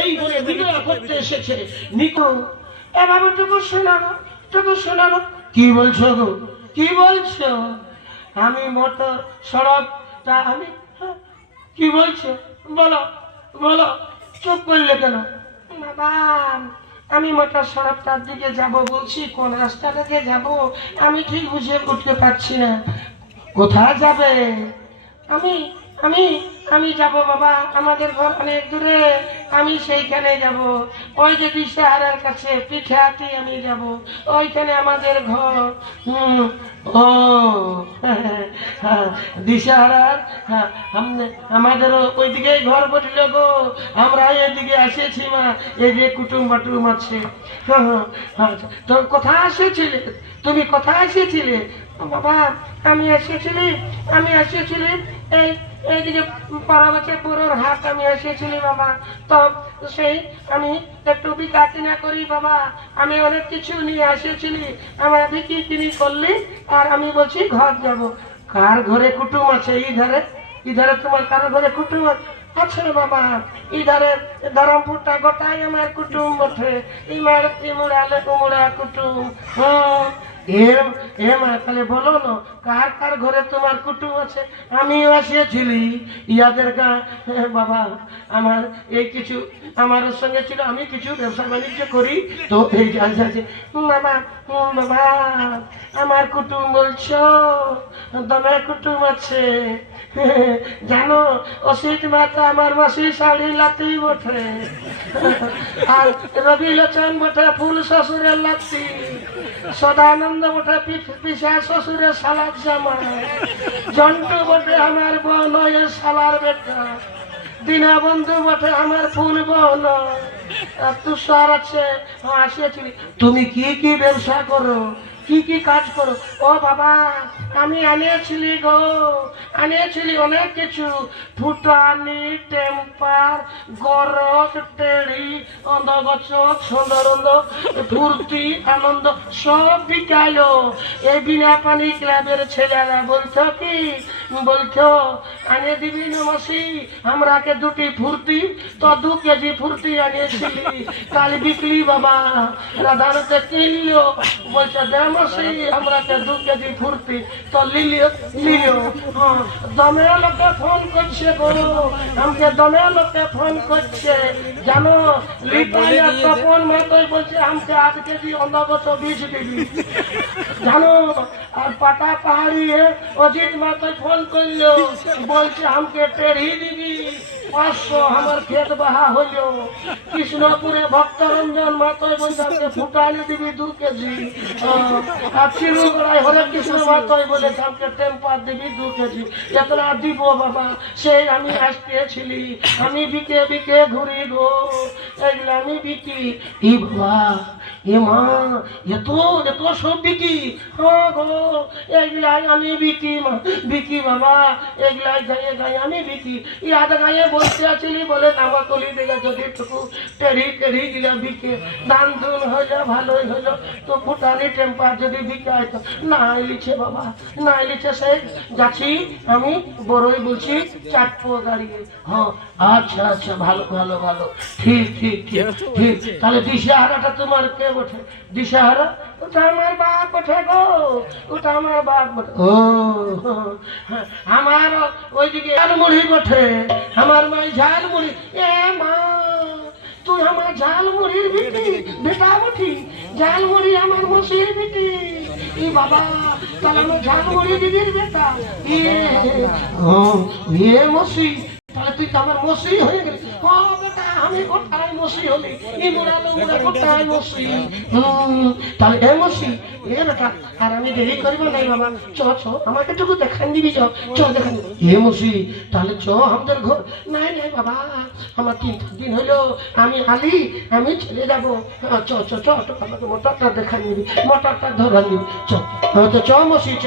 এই বলে বিনয় করতে এসেছে। নিকো এভাবে টুকু শোনানো। কি বলছো গো, কি বলছো? আমি মোটর সড়কটা আমি কি বলছো বলো বলো। চুপ করলে কেন? বাবা আমি মোটর সড়কটার দিকে যাব বলছি, কোন রাস্তাটা দিয়ে যাব আমি ঠিক বুঝে উঠতে পারছি না। কোথায় যাবে? আমি আমি আমি যাব বাবা, আমাদের ঘর অনেক দূরে, আমি সেইখানে যাব। ওই যে দিশাহারার কাছে পিঠে হাতি আমি যাব, ওইখানে আমাদের ঘর। ও দিশাহারার আমাদেরও ওইদিকে ঘর বসল গো, আমরা এদিকে এসেছি মা, এই যে কুটুম বাটুম আছে। তো কোথায় এসেছিলে তুমি, কোথায় এসেছিলে? বাবা আমি এসেছিলি এইদিকে পাড়াবাচ্চা পুরোর হাট আমি এসেছিলি বাবা। তো সেই আমি একটু বিকা কিনা করি বাবা, আমি অনেক কিছু নিয়ে এসেছিলি, আমার বিক্রি কিনি করলি, আর আমি বলছি ঘর যাব। কার ঘরে কুটুম আছে? ইধারে তোমার কারো ঘরে কুটুম আছে বাবা? ইধারে ধরমপুরটা গোটাই আমার কুটুম বটে, ইমুড়ালে কুমুড়া কুটুম। তাহলে বলো না কার কার ঘরে তোমার কুটুম আছে? আমিও আসিয়েছিলি ইয়াদের গা বাবা, আমার এই কিছু আমার সঙ্গে ছিল, আমি কিছু ব্যবসা বাণিজ্য করি, তো এই আছে বাবা। বাবা আমার কুটুম বলছো, দমে কুটুম আছে জানো? অসিত মাতা আমার মাসি শাড়ি লাতি বটে, আর রবি লোচন বটে ফুল শ্বশুরের লাতি, সদানন্দ বটে পিসা শ্বশুরের সালাদ জামা, জন্টু বটে আমার বোন সালার বেটা, দীনা বন্ধু বটে আমার ফুল বোন, তুষার আছে আসিয়েছিলি। তুমি কি কি ব্যবসা করো, কি কি কাজ করো? ও বাবা আমি আনিয়েছিলি অনেক কিছু, ফুটানি, টেম্পার, গরজ, টেড়ি, অন্ধগছক, সুন্দরন্দ, ফুর্তি, আনন্দ সব বিকালো। এই বিনা পানি ক্লাবের ছেলেরা বলছো কি, বলছো আনিয়ে দিবি না মাসি আমরাকে দুটি ফুর্তি? তো 2 কেজি ফুর্তি আনিয়েছিলি, কাল বিকলি বাবা, রাধারতে কিনলিও, বলছে দে মাসি আমরাকে 2 কেজি ফুর্তি, তো লিলিও। দমে লোকে ফোন করছে গো, আমাকে দমে লোকে ফোন করছে জানো? লিপাইয়া তপন মাতই বলছে আমাকে 8 কেজি অন্ধগত বীজ দিবি জানো? আর পাটা পাহাড়ি অজিত মাতই ফোন করলো, বলছে আমাকে টেড়ি দিবি 500, আমার খেত বাহা হইল। কৃষ্ণপুরে ভক্তরঞ্জন মাতই বলছে আমাকে ফুটানি দিবি 2 কেজি, আর চিরুগড়ায় হরে কৃষ্ণ মাতই বলে আমাকে টেম্পার দিবি 2 কেজি। এতটা দিব বাবা, সেই আমি আসতেছিলি, আমি বিকে ঘুরি গো, এগুলো আমি বিকি। ই বাবা এ মা, এত সব বিকি? হ্যাঁ গো এগুলাই আমি বিকি বাবা, এগুলাই গায়ে আমি বিকি। ইয়াদ গায়ে বলতে আছিলি বলে নামাকলি দিলে যদি টুকু টেড়ি গিলা বিকে, ধান ধুন হইলে ভালোই হইল, তো ফুটানি টেম্পার যদি বিকায় তো না এলিছে বাবা, না এলিছে সেই যাচ্ছি আমি বড়ই বলছি চাটপো দাঁড়িয়ে। হ্যাঁ আচ্ছা ভালো ঠিক। তাহলে দিশাহারাটা তোমার কে বটে? দিশাহারা ওটা আমার বাপ বটে গো, ওটা আমার বাপ বটে। ও আমার ওইদিকে ঝালমুড়ি বটে, আমার মাই ঝালমুড়ি। এ মা তুই আমার ঝালমুড়ির বেটা বটি? ঝালমুড়ি আমার মশির বিটি। ই বাবা তাহলে আমার ঝালমুড়ি দিদির বেটা। ইয়ে মশি, তাহলে তুই তো আমার মশি হয়ে গেলি। বেটা আমি কোথায় মশি হলি? ই মুড়ালো কোথায় মশি? তাহলে এ মশি এ বেটা, আর আমি দেরি করবো নাই বাবা, চ আমাকে টুকু দেখান দিবি, চ দেখান দিবি। এ মশি তাহলে চ আমাদের ঘর। নাই বাবা আমার 3 দিন হইলো, আমি চলে যাবো। চ আমাকে মোটরটা দেখান দিবি, মোটরটা ধরা নিবি, চ মশি চ।